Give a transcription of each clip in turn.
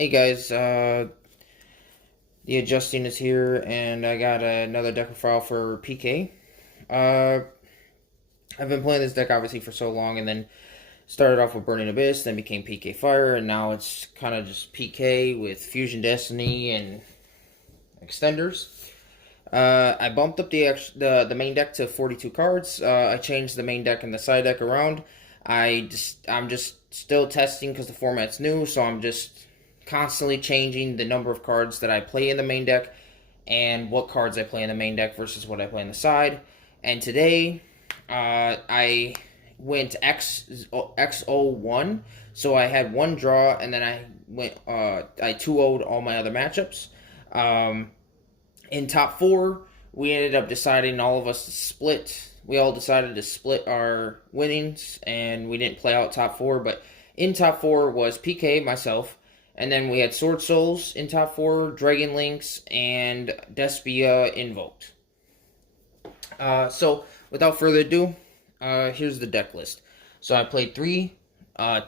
Hey guys, the adjusting is here, and I got another deck file for PK. Uh, I've been playing this deck obviously for so long, and then started off with Burning Abyss, then became PK Fire, and now it's kind of just PK with Fusion Destiny and extenders. I bumped up the main deck to 42 cards. I changed the main deck and the side deck around. I'm just still testing because the format's new, so I'm just constantly changing the number of cards that I play in the main deck and what cards I play in the main deck versus what I play on the side. And today, I went X01, so I had one draw, and then I 2-0'd all my other matchups. In top four, we ended up deciding all of us to split. We all decided to split our winnings, and we didn't play out top four. But in top four was PK, myself, and then we had Sword Souls in top four, Dragon Links, and Despia Invoked. So without further ado, here's the deck list. So I played three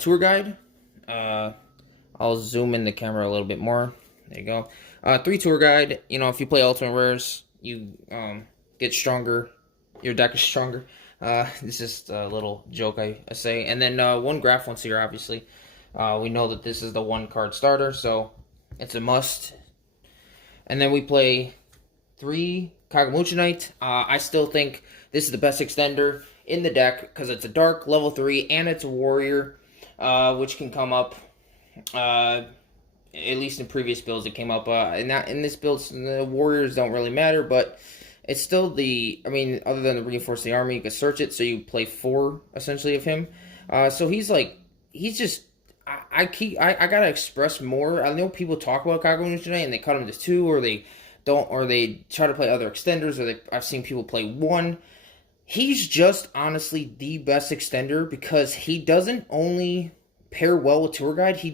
Tour Guide. I'll zoom in the camera a little bit more. There you go. Three Tour Guide. You know, if you play Ultimate Rares, you get stronger. Your deck is stronger. This is just a little joke I say. And then one Graph one Seer, obviously. We know that this is the one card starter, so it's a must. And then we play three Kagamuchanite. I still think this is the best extender in the deck because it's a dark level 3 and it's a warrior, which can come up. At least in previous builds, it came up. In this build, the warriors don't really matter, but it's still the. I mean, other than the reinforce the army, you can search it, so you play 4 essentially of him. So he's just. I gotta express more. I know people talk about Kagamu tonight and they cut him to 2, or they don't, or they try to play other extenders, or I've seen people play 1. He's just honestly the best extender because he doesn't only pair well with Tour Guide, he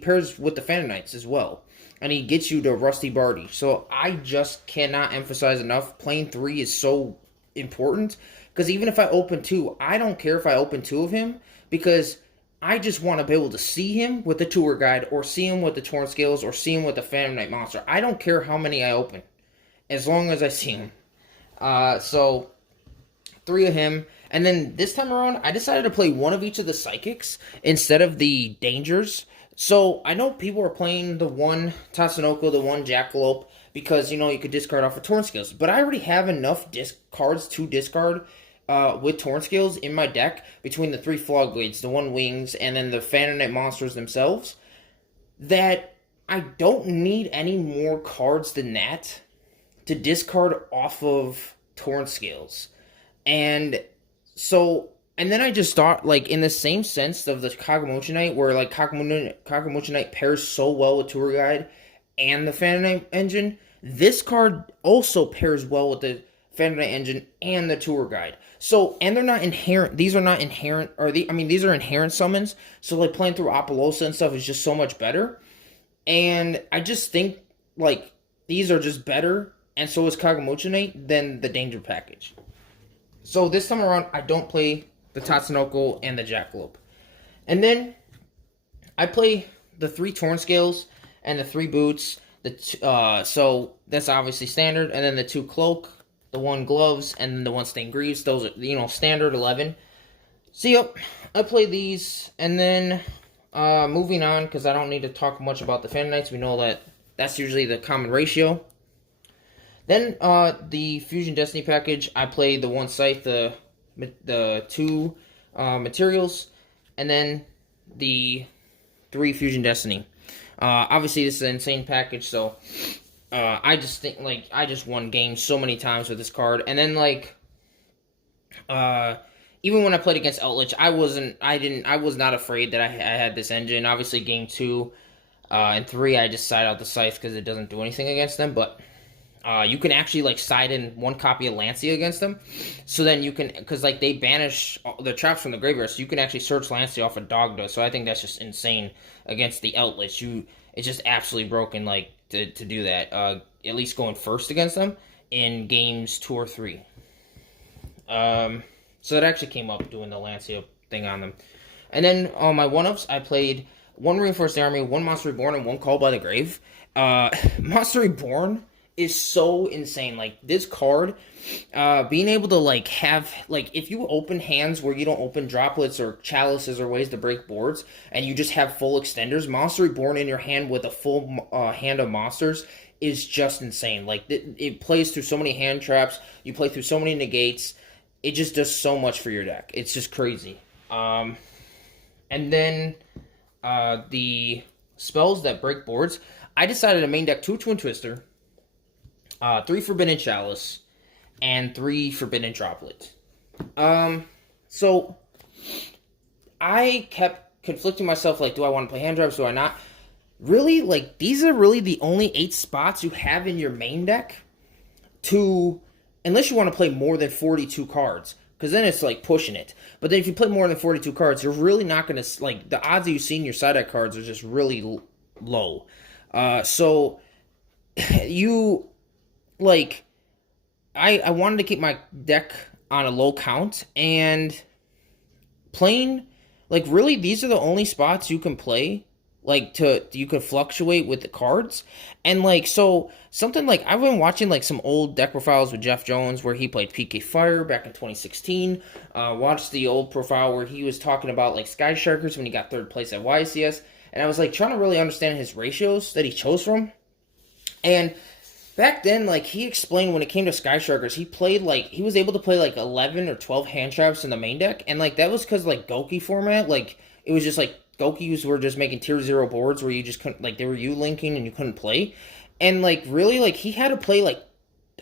pairs with the Phantom Knights as well. And he gets you to Rusty Barty. So I just cannot emphasize enough, playing 3 is so important. Because even if I open 2, I don't care if I open 2 of him, because I just want to be able to see him with the Tour Guide, or see him with the Torn Scales, or see him with the Phantom Knight Monster. I don't care how many I open, as long as I see him. So 3 of him. And then this time around, I decided to play one of each of the Psychics instead of the Dangers. So I know people are playing the one Tatsunoko, the one Jackalope, because, you know, you could discard off of Torn Scales. But I already have enough cards to discard with Torn Scales in my deck between the 3 Flogblades, the 1 Wings, and then the Phantom Knight monsters themselves, that I don't need any more cards than that to discard off of Torn Scales. And so, and then I just thought, like, in the same sense of the Kagamuchanite, where, like, Kagamuchanite pairs so well with Tour Guide and the Phantom Knight engine, this card also pairs well with the Phantom Knight engine and the Tour Guide. So, and they're not inherent, these are not inherent, these are inherent summons, so, like, playing through Apollosa and stuff is just so much better. And I just think, like, these are just better, and so is Kagamuchanite, than the Danger package. So this time around, I don't play the Tatsunoko and the Jackalope. And then I play the 3 Torn Scales and the 3 Boots. So that's obviously standard. And then the 2 Cloak, the 1 Gloves, and then the 1 Stained Greaves. Those are, you know, standard 11. So yep, I play these. And then moving on, because I don't need to talk much about the Phantom Knights. We know that that's usually the common ratio. Then, the Fusion Destiny package, I played the 1 Scythe, the 2 materials, and then the 3 Fusion Destiny. Obviously, this is an insane package, so I just think, like, I just won games so many times with this card. And then, like, even when I played against Outlich, I was not afraid that I had this engine. Obviously, game 2 and 3, I just side out the Scythe because it doesn't do anything against them, but you can actually, like, side in 1 copy of Lancia against them. So then you can, because, like, they banish the traps from the graveyard, so you can actually search Lancia off of Dogda. So I think that's just insane against the Outlet. It's just absolutely broken, like, to do that. At least going first against them in games 2 or 3. So it actually came up doing the Lancia thing on them. And then on my one-ups, I played one Reinforced Army, one Monster Reborn, and one Call by the Grave. Monster Reborn is so insane. Like this card, being able to like have like if you open hands where you don't open droplets or chalices or ways to break boards, and you just have full extenders, Monster Reborn in your hand with a full hand of monsters is just insane. Like it plays through so many hand traps. You play through so many negates. It just does so much for your deck. It's just crazy. And then the spells that break boards. I decided to main deck 2 Twin Twister, 3 Forbidden Chalice, and 3 Forbidden Droplet. So I kept conflicting myself, like, do I want to play hand traps, do I not? Really, like, these are really the only 8 spots you have in your main deck to, unless you want to play more than 42 cards, because then it's, like, pushing it. But then if you play more than 42 cards, you're really not going to, like, the odds of you seeing your side deck cards are just really low. So, you, like, I wanted to keep my deck on a low count, and playing, like, really, these are the only spots you can play, like, you can fluctuate with the cards, and, like, so, something like, I've been watching, like, some old deck profiles with Jeff Jones, where he played PK Fire back in 2016, watched the old profile where he was talking about, like, Sky Sharkers when he got 3rd place at YCS, and I was, like, trying to really understand his ratios that he chose from, and back then, like, he explained when it came to Sky Sharkers, he played, like, he was able to play, like, 11 or 12 hand traps in the main deck, and, like, that was because, like, Goki format, like, it was just, like, Gokis were just making tier 0 boards where you just couldn't, like, they were U-linking and you couldn't play, and, like, really, like, he had to play, like,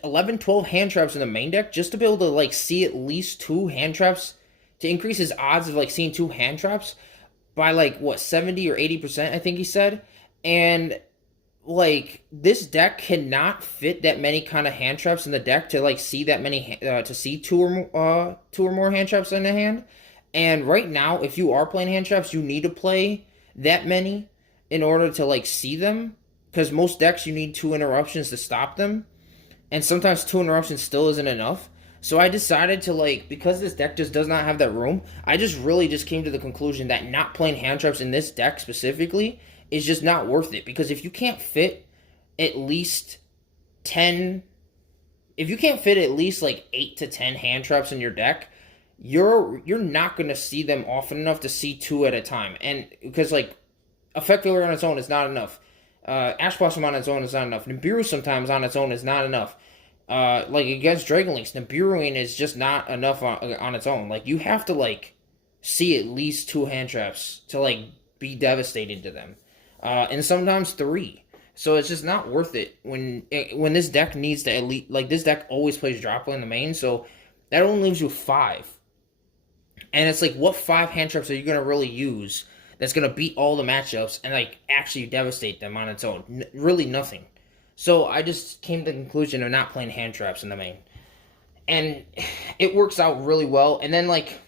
11, 12 hand traps in the main deck just to be able to, like, see at least 2 hand traps, to increase his odds of, like, seeing 2 hand traps by, like, what, 70 or 80%, I think he said, and like, this deck cannot fit that many kind of hand traps in the deck to, like, see that many, to see two or more hand traps in the hand. And right now, if you are playing hand traps, you need to play that many in order to, like, see them. Because most decks, you need 2 interruptions to stop them. And sometimes 2 interruptions still isn't enough. So I decided to, like, because this deck just does not have that room, I just really just came to the conclusion that not playing hand traps in this deck specifically is just not worth it. Because if you can't fit at least 10, if you can't fit at least, like, 8 to 10 hand traps in your deck, you're not going to see them often enough to see 2 at a time. And because, like, Effect Failure on its own is not enough. Ash Blossom on its own is not enough. Nibiru sometimes on its own is not enough. Like, against Dragon Links, Nibiruing is just not enough on its own. Like, you have to, like, see at least 2 hand traps to, like, be devastating to them. And sometimes 3. So it's just not worth it when this deck needs to elite. Like, this deck always plays Droplet in the main, so that only leaves you 5. And it's like, what 5 hand traps are you going to really use that's going to beat all the matchups and, like, actually devastate them on its own? Really nothing. So I just came to the conclusion of not playing hand traps in the main. And it works out really well. And then, like,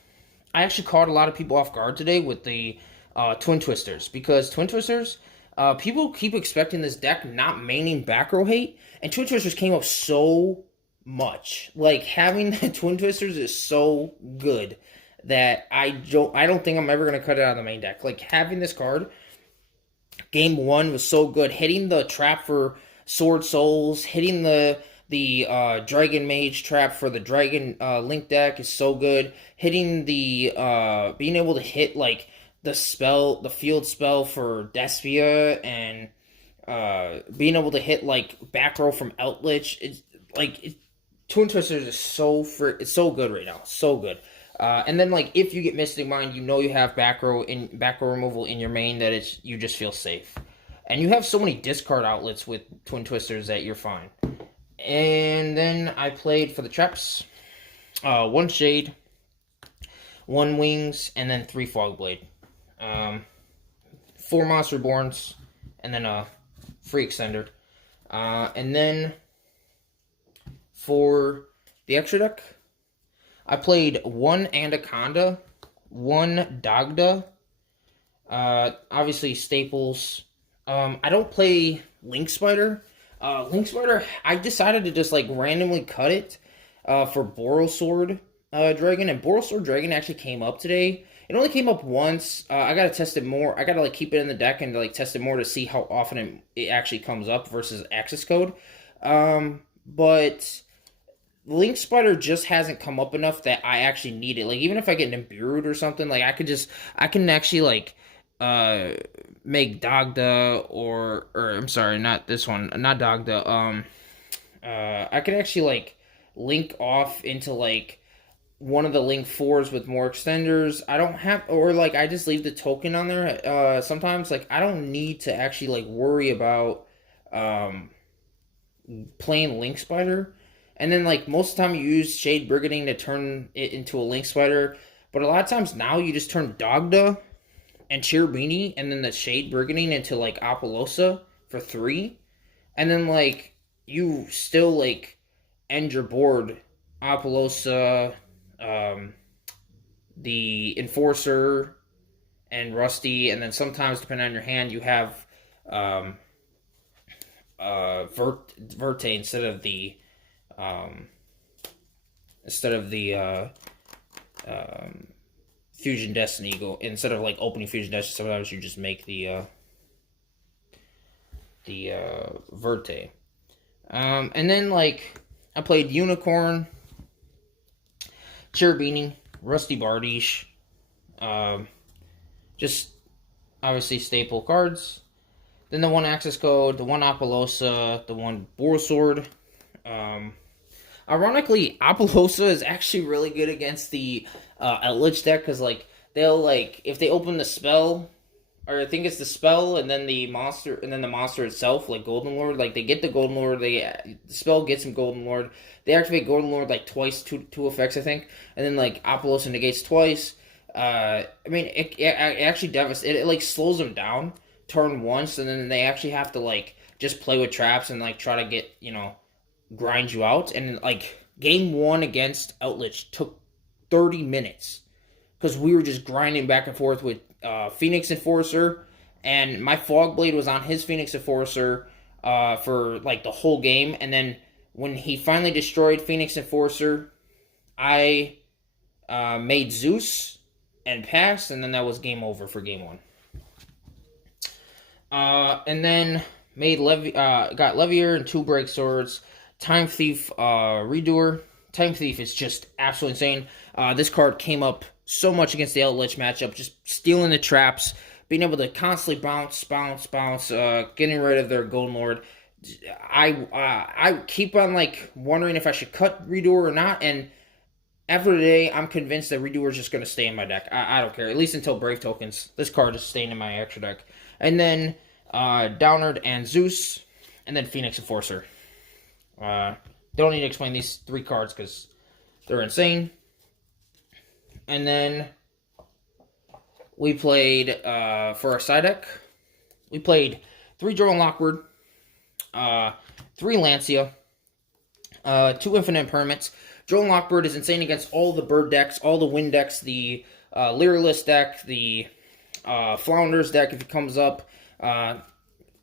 I actually caught a lot of people off guard today with the Twin Twisters. Because Twin Twisters, people keep expecting this deck not maining back row hate. And Twin Twisters came up so much. Like, having the Twin Twisters is so good that I don't think I'm ever going to cut it out of the main deck. Like, having this card, game 1 was so good. Hitting the trap for Sword Souls, hitting the Dragon Mage trap for the Dragon Link deck is so good. Hitting the being able to hit, like, the field spell for Despia, and being able to hit, like, back row from Eldritch. It's like Twin Twisters is it's so good right now, so good. And then, like, if you get Mystic Mind, you know you have back row removal in your main, that you just feel safe. And you have so many discard outlets with Twin Twisters that you're fine. And then I played for the traps. 1 Shade, 1 Wings, and then 3 Fogblade. 4 Monster Reborns, and then a free extender. And then for the extra deck, I played 1 Anaconda, 1 Dagda, obviously staples. I don't play Link Spider. Link Spider, I decided to just, like, randomly cut it for Borosword Dragon, and Borosword Dragon actually came up today It only came up once. I gotta test it more. I gotta like keep it in the deck and like test it more to see how often it actually comes up versus access code. But Link Spider just hasn't come up enough that I actually need it. Like even if I get Nibiru or something, like I can actually like uh make Dagda or I'm sorry, not this one, not Dagda. I could actually like link off into like one of the link fours with more extenders. I don't have, or like I just leave the token on there. Sometimes like I don't need to actually like worry about um playing Link Spider. And then like most of the time you use Shade Brigading to turn it into a Link Spider. But a lot of times now you just turn Dogda and Cherubini and then the Shade Brigading into like Apollosa for 3. And then like you still like end your board Apollosa, the Enforcer, and Rusty, and then sometimes depending on your hand you have um, Verte um, instead of the Fusion Destiny. Go instead of like opening Fusion Destiny. Sometimes you just make the Verte. And then like I played Unicorn, Cherubini, Rusty Bardiche, just obviously staple cards. Then the one access code, the one Apollosa, the one Borosword. Ironically, Apollosa is actually really good against the Eldritch deck because like they'll like if they open the spell, or I think it's the spell and then the monster itself, like Golden Lord, like they get the Golden Lord, the spell gets them Golden Lord. They activate Golden Lord like twice, two effects I think, and then like Apollosa negates twice. I mean it actually devastates. It like slows them down turn once, and then they actually have to like just play with traps and like try to get grind you out. And like game 1 against Outlich took 30 minutes because we were just grinding back and forth with Phoenix Enforcer, and my Fog Blade was on his Phoenix Enforcer for like the whole game. And then when he finally destroyed Phoenix Enforcer, I made Zeus and passed, and then that was game over for game 1. And then made got Levier and 2 Break Swords, Time Thief Redoer. Time Thief is just absolutely insane. This card came up so much against the Eldritch matchup, just stealing the traps, being able to constantly bounce, getting rid of their Golden Lord. I keep on like wondering if I should cut Redoer or not, and after today, I'm convinced that Redoer is just going to stay in my deck. I don't care, at least until Brave Tokens. This card is staying in my extra deck. And then Downard and Zeus, and then Phoenix Enforcer. Don't need to explain these 3 cards because they're insane. And then we played, for our side deck, we played 3 Jordan Lockwood, 3 Lancia, 2 Infinite Permits. Jordan Lockbird is insane against all the bird decks, all the wind decks, the Lyralist deck, the Flounders deck if it comes up.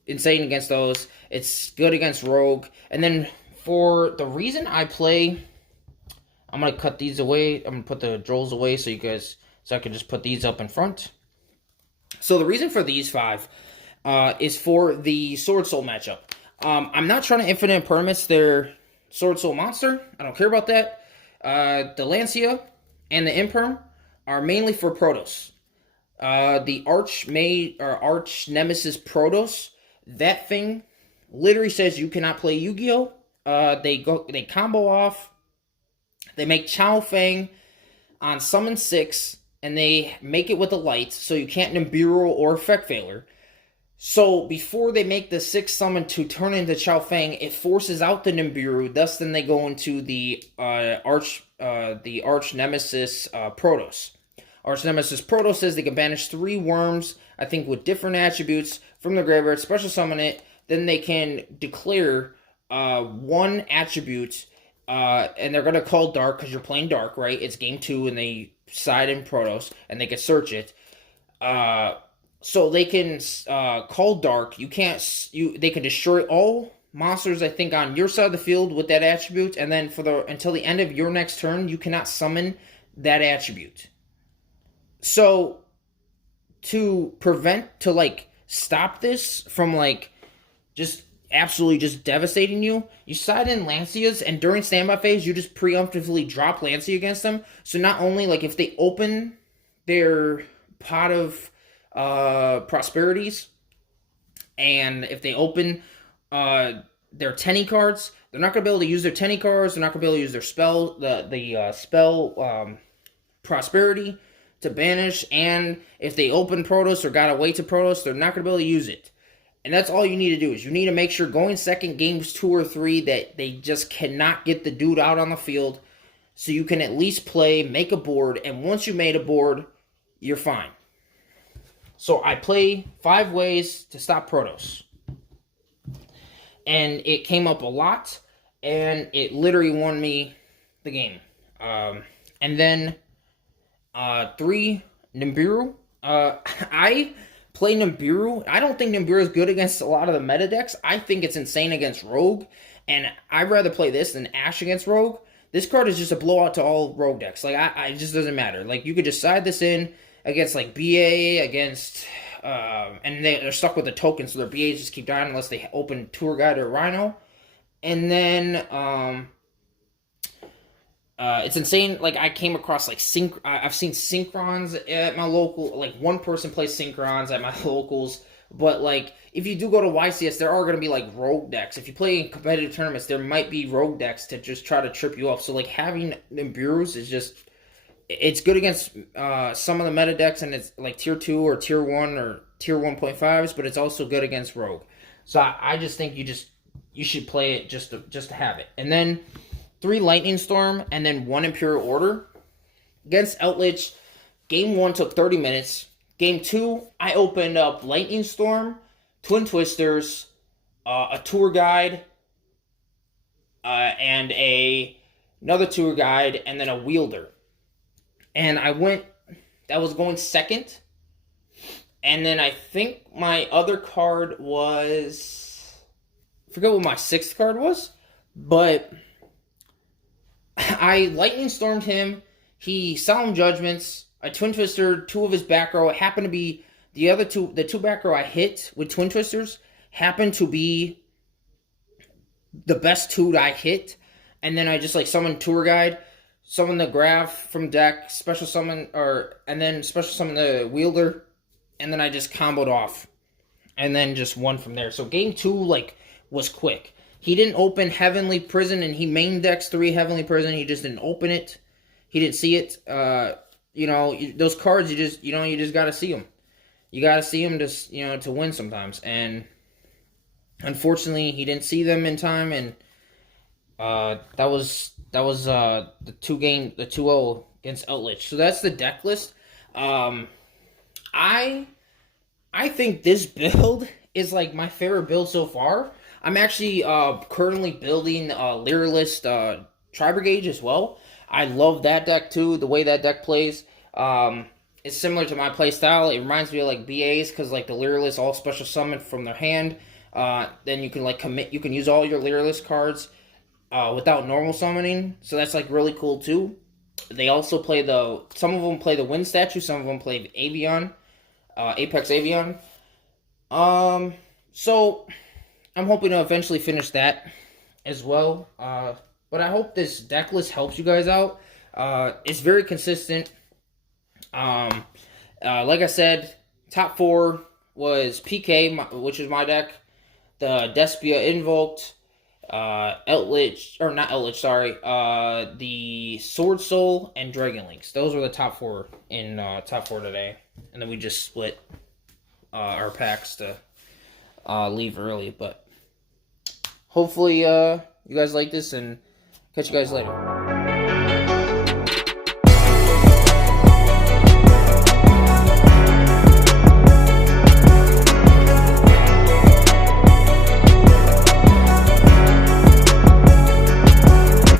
Insane against those. It's good against Rogue. And then for the reason I play, I'm going to cut these away. I'm going to put the Drolls away so I can just put these up in front. So the reason for these 5 is for the Sword Soul matchup. I'm not trying to Infinite Permits their Sword Soul monster. I don't care about that. The Lancia and the Imperm are mainly for Protoss. The Arch Nemesis Protoss, that thing literally says you cannot play Yu-Gi-Oh! They combo off. They make Chao Fang on summon 6, and they make it with a light, so you can't Nibiru or Effect Failure. So before they make the 6 summon to turn into Chao Fang, it forces out the Nibiru. Thus, then they go into the Arch Nemesis Protoss. Arch Nemesis Protoss says they can banish 3 worms, I think with different attributes from the graveyard, special summon it. Then they can declare 1 attribute, and they're gonna call Dark because you're playing Dark, right? It's game 2, and they side in Protoss, and they can search it. So they can call Dark. They can destroy all monsters, I think, on your side of the field with that attribute, and then until the end of your next turn, you cannot summon that attribute. So to prevent, to like stop this from like just absolutely just devastating you, you side in Lancias, and during standby phase, you just preemptively drop Lancia against them. So not only like if they open their pot of prosperities, and if they open their Tenny cards, they're not gonna be able to use their Tenny cards. They're not gonna be able to use their spell, the spell prosperity to banish. And if they open Protoss or got away to Protoss, they're not gonna be able to use it. And that's all you need to do, is you need to make sure going second games 2 or 3 that they just cannot get the dude out on the field, so you can at least play, make a board, and once you made a board, you're fine. So I play 5 ways to stop Protoss. And it came up a lot, and it literally won me the game. And then 3, Nibiru. I play Nibiru. I don't think Nibiru is good against a lot of the meta decks. I think it's insane against Rogue, and I'd rather play this than Ashe against Rogue. This card is just a blowout to all Rogue decks. Like, it just doesn't matter. Like, you could just side this in against, like, BA, against, and they're stuck with the token, so their BAs just keep dying unless they open Tour Guide or Rhino. And then, it's insane. Like, I came across, like, I've seen Synchrons at my local, like, one person plays Synchrons at my locals, but, like, if you do go to YCS, there are going to be, like, Rogue decks. If you play in competitive tournaments, there might be Rogue decks to just try to trip you up. So, like, having Nibiru's is just, it's good against some of the meta decks, and it's, like, Tier 2 or Tier 1 or Tier 1.5s, but it's also good against Rogue. So, I just think you should play it just to have it. And then 3 Lightning Storm, and then 1 Imperial Order. Against Eldritch, Game 1 took 30 minutes. Game 2, I opened up Lightning Storm, Twin Twisters, a Tour Guide, and another Tour Guide, and then a Wielder. And that was going second. And then I think my other card was, I forget what my 6th card was, but I Lightning Stormed him. He Solemn Judgments. I Twin Twister 2 of his back row. It happened to be the 2 back row I hit with Twin Twisters happened to be the best 2 that I hit. And then I just like summoned Tour Guide, summon the Graph from deck, special summon, and then special summon the Wielder, and then I just comboed off, and then just won from there. So game 2 like was quick. He didn't open Heavenly Prison, and he main decks 3 Heavenly Prison. He just didn't open it. He didn't see it. Those cards, you just got to see them. You got to see them to win sometimes. And unfortunately, he didn't see them in time, and that was the 2-0 against Eldritch. So that's the deck list. I think this build is like my favorite build so far. I'm actually currently building Lyralist Tri-Brigade as well. I love that deck too, the way that deck plays. It's similar to my play style. It reminds me of like BAs, because like the Lyralist all special summon from their hand. Then you can like you can use all your Lyralist cards without normal summoning. So that's like really cool too. They also play some of them play the Wind Statue, some of them play Avian, Apex Avian. So I'm hoping to eventually finish that as well. But I hope this deck list helps you guys out. It's very consistent. Like I said, top 4 was PK, which is my deck. The Despia Invoked, Eldritch, or not Eldritch, sorry. The Sword Soul and Dragon Links. Those were the top 4 in top 4 today. And then we just split our packs to leave early. But hopefully you guys like this, and catch you guys later.